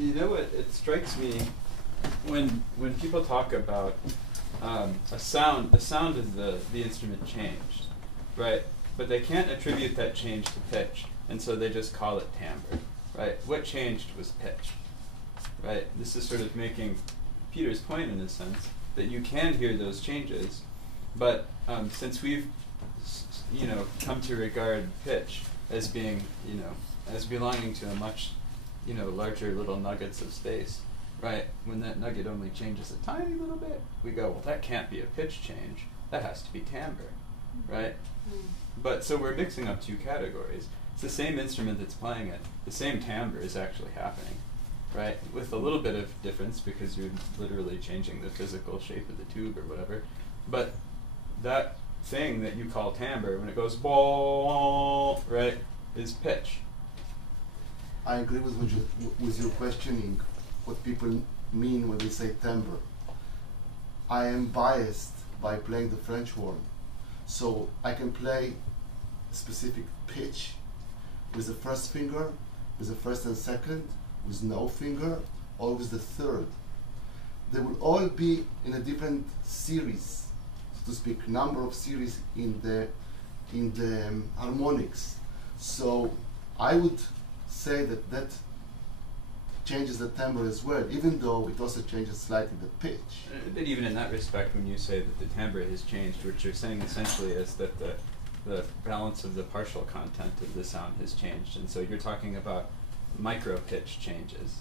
You know what? It strikes me when people talk about a sound. The sound is the instrument changed, right? But they can't attribute that change to pitch, and so they just call it timbre, right? What changed was pitch, right? This is sort of making Peter's point in a sense that you can hear those changes, but since we've come to regard pitch as being as belonging to a much larger little nuggets of space, right? When that nugget only changes a tiny little bit, we go, well, that can't be a pitch change. That has to be timbre, right? But so we're mixing up two categories. It's the same instrument that's playing it. The same timbre is actually happening, right? With a little bit of difference because you're literally changing the physical shape of the tube or whatever. But that thing that you call timbre, when it goes ball, right, is pitch. I agree with your questioning, what people mean when they say timbre. I am biased by playing the French horn. So I can play a specific pitch with the first finger, with the first and second, with no finger, or with the third. They will all be in a different series, so to speak, number of series in the harmonics. So I would say that changes the timbre as well, even though it also changes slightly the pitch. But even in that respect, when you say that the timbre has changed, what you're saying essentially is that the balance of the partial content of the sound has changed, and so you're talking about micro pitch changes,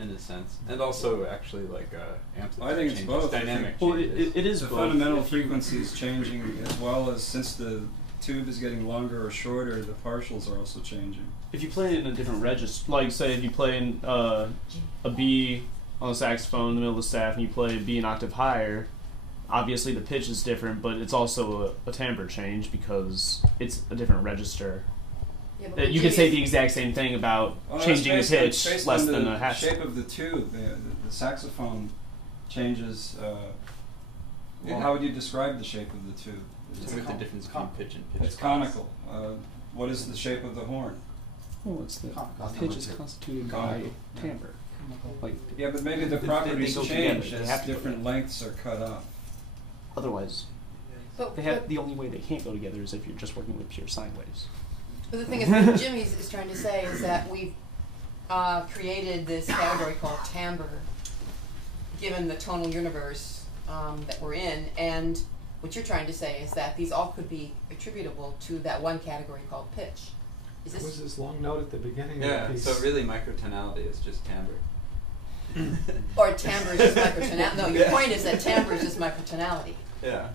in a sense, and also actually like amplitude I think it's changes, both. dynamic Well, changes. it is The both. fundamental frequency is changing, as well as since the tube is getting longer or shorter, the partials are also changing. If you play it in a different register, like say if you play in a B on the saxophone in the middle of the staff and you play a B an octave higher, obviously the pitch is different, but it's also a timbre change because it's a different register. Yeah, You could say the exact same thing about changing the pitch based less on than the a half. shape of the tube. The saxophone changes. Well, how would you describe the shape of the tube? With the difference between pitch and pitch. It's conical. What is the shape of the horn? Well, it's the pitch is constituted by timbre. Like, Yeah, but maybe the properties go change together. They as have to go different lengths are cut off. otherwise, But, the only way they can't go together is if you're just working with pure sine waves. but the thing is, what Jim is trying to say is that we've created this category called timbre, given the tonal universe that we're in, and what you're trying to say is that these all could be attributable to that one category called pitch. Is There was this this long note at the beginning of Yeah, the piece. so really microtonality is just timbre. or timbre is just microtonality? No, your point is that timbre is just microtonality. Yeah.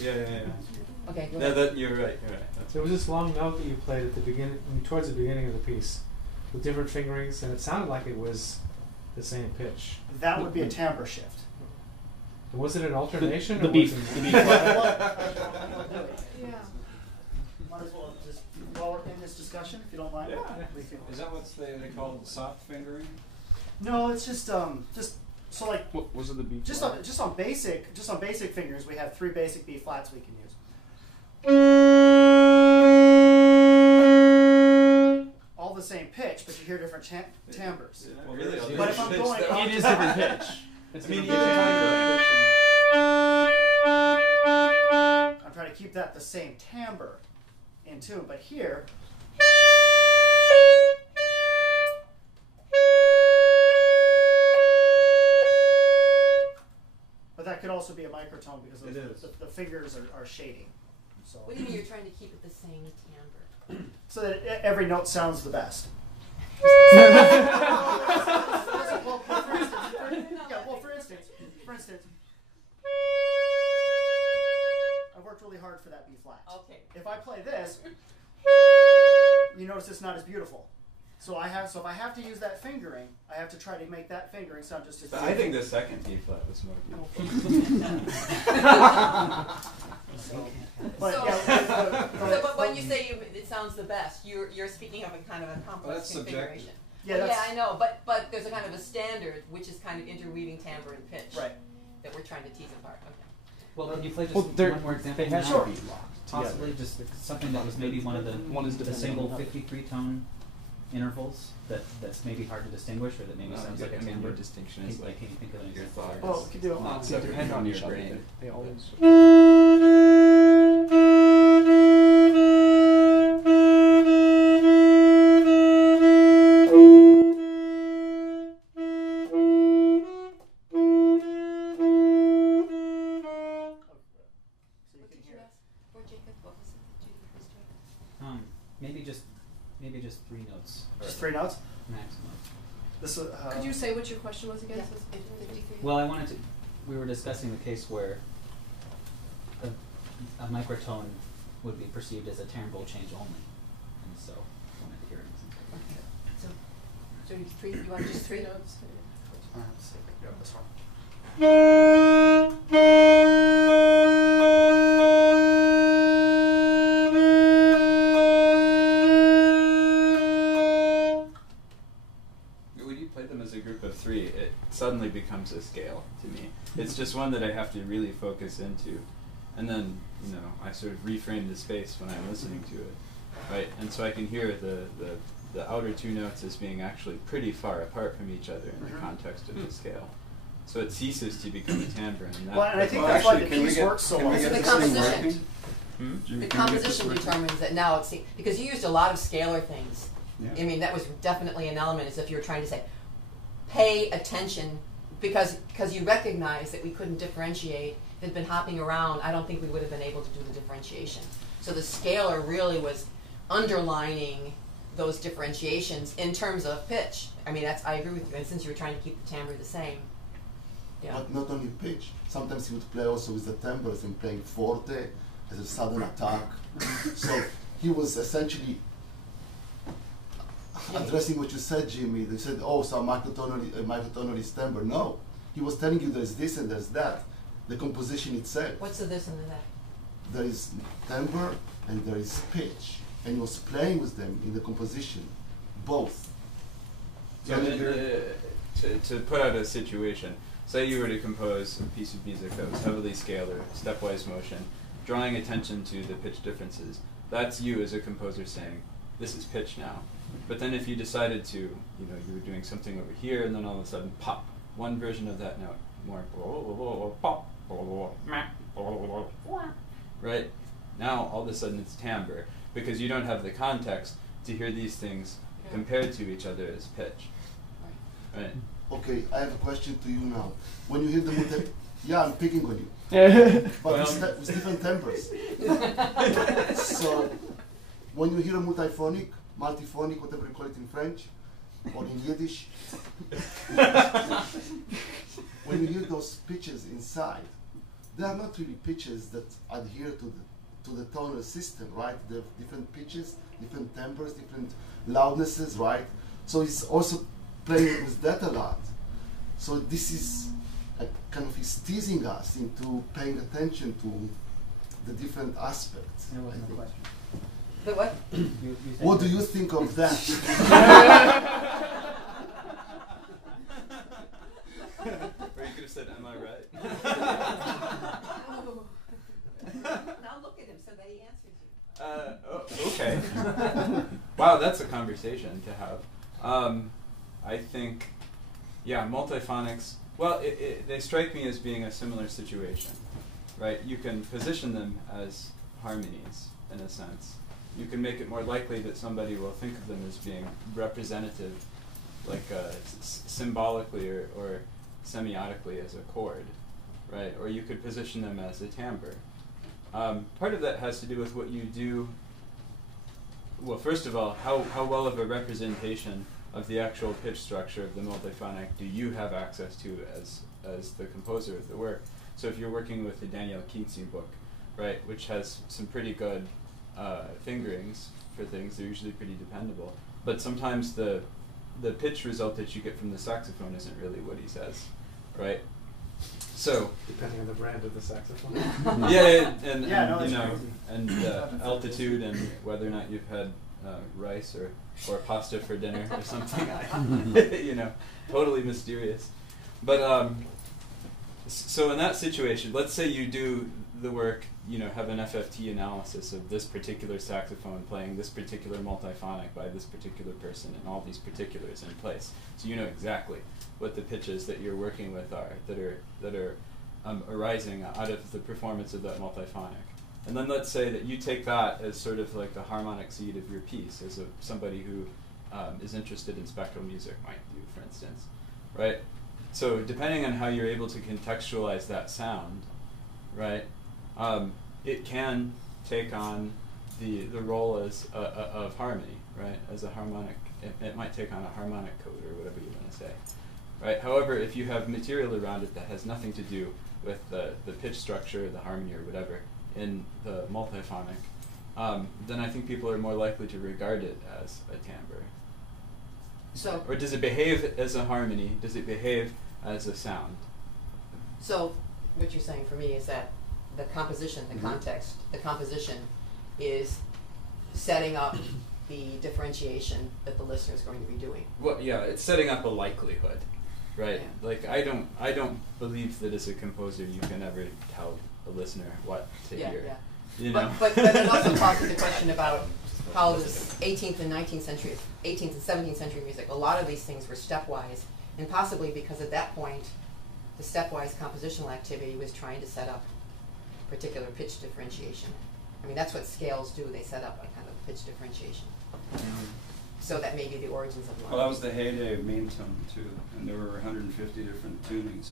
Yeah. Okay, go No, ahead. you're right. There was this long note that you played at the beginning, towards the beginning of the piece, with different fingerings, and it sounded like it was the same pitch. That would be a timbre shift. And was it an alternation? The or B was it- flat. Yeah. Might as well just, while we're in this discussion, if you don't mind. Yeah. We can. Is that what they call soft fingering? No, it's just so like What was it? The B just flat? on basic fingers, we have 3 basic B flats we can use. All the same pitch, but you hear different timbres. Well, really, But if I'm going up, It is different pitch. It's I mean, different you pitch. I'm trying to keep that the same timbre in tune, but here. But that could also be a microtone because the fingers are shading. So. What do you mean you're trying to keep it the same timbre? So that every note sounds the best. For instance, I worked really hard for that B flat. Okay. If I play this, you notice it's not as beautiful. So if I have to use that fingering, I have to try to make that fingering sound just as But beautiful. I think the second B flat was more beautiful. But So- yeah, But when you say it sounds the best, you're speaking of a kind of a complex that's configuration. subjective. Yeah, I know, but there's a kind of a standard which is kind of interweaving timbre and pitch right. that we're trying to tease apart. Okay. Well, can you play just Well, one more example? they have now? to be locked Possibly together. just something that was maybe one of the One is the dependent single on the other. 53 tone intervals that's maybe hard to distinguish, or that maybe sounds like a timbre? Distinction is like Can you think of an your example? thoughts. Well, we could do it. Not They depend on your each other. brain. They always. So you can hear it. For Jacob, what was it that Jacob was doing? Maybe just 3 notes. or Just 3 notes. maximum. This is. Could you say what your question was again? Yeah, 53. Well, I wanted to. We were discussing the case where a microtone would be perceived as a timbre change only, and so I wanted to hear it. Okay. So three. You want just 3 notes? Let's see if we can go this one. When you play them as a group of 3, it suddenly becomes a scale to me. It's just one that I have to really focus into, and then I sort of reframe the space when I'm listening to it, right? And so I can hear the outer 2 notes as being actually pretty far apart from each other in the context of the scale. So it ceases to become a timbre. And that Well, and I think well, that's why the piece works so well. get the this thing working? Hmm? The composition determines that now it's because you used a lot of scalar things. Yeah. I mean, that was definitely an element, as if you were trying to say, pay attention, because you recognize that we couldn't differentiate. If it had been hopping around, I don't think we would have been able to do the differentiation. So the scalar really was underlining those differentiations in terms of pitch. I mean, I agree with you. And since you were trying to keep the timbre the same, yeah. But not only pitch. Sometimes he would play also with the timbres and playing forte as a sudden attack. So he was essentially addressing what you said, Jimmy. They said, oh, so microtonal is timbre. No. He was telling you there's this and there's that. The composition itself. What's the this and the that? There is timbre and there is pitch. And he was playing with them in the composition. Both. So to put out a situation, say you were to compose a piece of music that was heavily scalar, stepwise motion, drawing attention to the pitch differences. That's you as a composer saying, this is pitch now. But then if you decided to, you were doing something over here, and then all of a sudden, pop, one version of that note, more pop, right? Now all of a sudden it's timbre, because you don't have the context to hear these things compared to each other as pitch. Right. Okay, I have a question to you now. When you hear the yeah, I'm picking on you. But with different timbres. So, when you hear a multiphonic, multiphonic, whatever you call it in French, or in Yiddish, when you hear those pitches inside, they are not really pitches that adhere to the tonal system, right? They have different pitches, different timbres, different loudnesses, right? So it's also playing with that a lot. So this is kind of is teasing us into paying attention to the different aspects. There was no question. The what? You said What do you think of that? Or you could have said, am I right? Now look at him so that he answers you. Okay. Wow, that's a conversation to have. I think, yeah, multiphonics, well, they strike me as being a similar situation, right? You can position them as harmonies, in a sense. You can make it more likely that somebody will think of them as being representative, like symbolically or semiotically as a chord, right? Or you could position them as a timbre. Part of that has to do with what you do. Well, first of all, how well of a representation of the actual pitch structure of the multiphonic do you have access to as the composer of the work? So if you're working with the Daniel Kienzi book, right, which has some pretty good fingerings for things, they're usually pretty dependable. But sometimes the pitch result that you get from the saxophone isn't really what he says, right? So Depending on the brand of the saxophone. and altitude and whether or not you've had rice or pasta for dinner or something, totally mysterious. But so in that situation, let's say you do the work, you know, have an FFT analysis of this particular saxophone playing this particular multiphonic by this particular person and all these particulars in place. So you know exactly what the pitches that you're working with are that are arising out of the performance of that multiphonic. And then let's say that you take that as sort of like the harmonic seed of your piece, as somebody who is interested in spectral music might do, for instance, right? So depending on how you're able to contextualize that sound, right, it can take on the role as of harmony, right, as a harmonic. It might take on a harmonic code or whatever you want to say, right? However, if you have material around it that has nothing to do with the pitch structure, the harmony, or whatever in the multiphonic, then I think people are more likely to regard it as a timbre. So, or does it behave as a harmony? Does it behave as a sound? so what you're saying for me is that the composition, the context, the composition is setting up the differentiation that the listener is going to be doing. Well, yeah, it's setting up a likelihood, right? Yeah. Like I don't believe that as a composer you can ever tell a listener what to Yeah, hear. yeah. You know? But it also poses the question about how this 18th and 19th century, 18th and 17th century music, a lot of these things were stepwise, and possibly because at that point, the stepwise compositional activity was trying to set up particular pitch differentiation. I mean, that's what scales do. They set up a kind of pitch differentiation. So that may be the origins of the Well, that was the heyday of mean tone, too, and there were 150 different tunings.